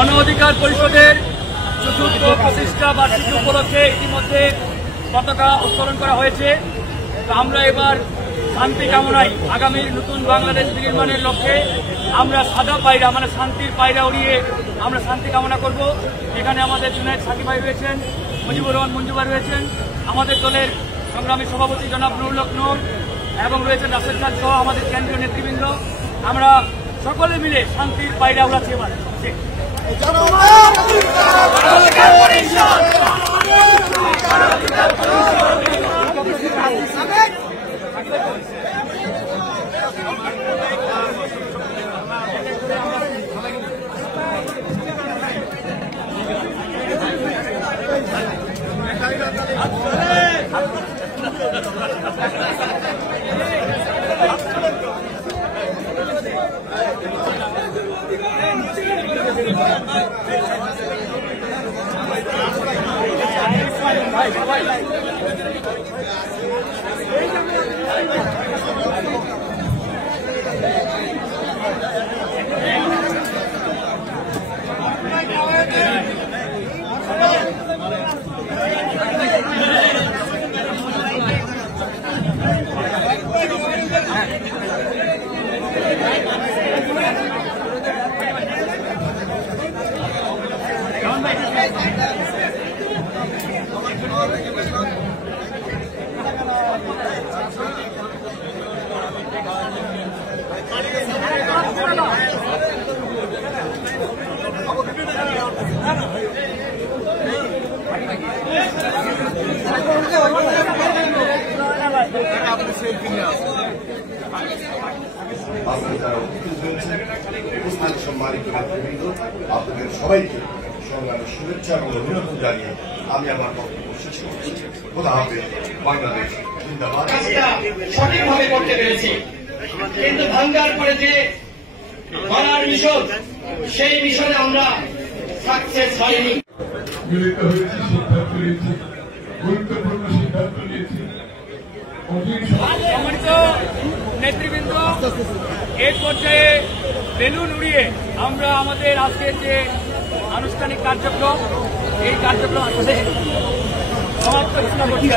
গণ অধিকার পরিষদের চতুর্থ প্রতিষ্ঠা বার্ষিকী উপলক্ষে ইতিমধ্যে পতাকা উত্তোলন করা হয়েছে। আমরা এবার শান্তি কামনায় আগামী নতুন বাংলাদেশ নির্মাণের লক্ষ্যে আমরা সাদা পায়রা মানে শান্তির পায়রা উড়িয়ে আমরা শান্তি কামনা করব। এখানে আমাদের জুনায়েদ সাকিব ভাই রয়েছেন, মুজিবুর রহমান মঞ্জু ভাই রয়েছেন, আমাদের দলের সংগ্রামী সভাপতি জনাব নুরুল হক নূর এবং রয়েছেন রাসেল খান সহ আমাদের কেন্দ্রীয় নেতৃবৃন্দ। আমরা সকলে মিলে শান্তির পায়রা উড়াচ্ছি এবার। সম্মানিত নেতৃবৃন্দ, আপনাদের সবাইকে সংগ্রামের শুভেচ্ছা এবং অভিনন্দন জানিয়ে আমি আমার বক্তব্য শেষ করছি। খোদা হাফেজ। বাংলাদেশ জিন্দাবাদ। সঠিকভাবে করতে পেরেছি, কিন্তু ভাঙ্গার পরে যে গড়ার মিশন, সেই মিশনে আমরা সাকসেস হয়নি। মিলিত হয়েছি, সিদ্ধান্ত নিয়েছি, গুরুত্বপূর্ণ সিদ্ধান্ত নিয়েছি। সম্মানিত নেতৃবৃন্দ, এই পর্যায়ে বেলুন উড়িয়ে আমরা আমাদের আজকের যে আনুষ্ঠানিক কার্যক্রম, এই কার্যক্রম সমাপ্ত ঘোষণা করছি।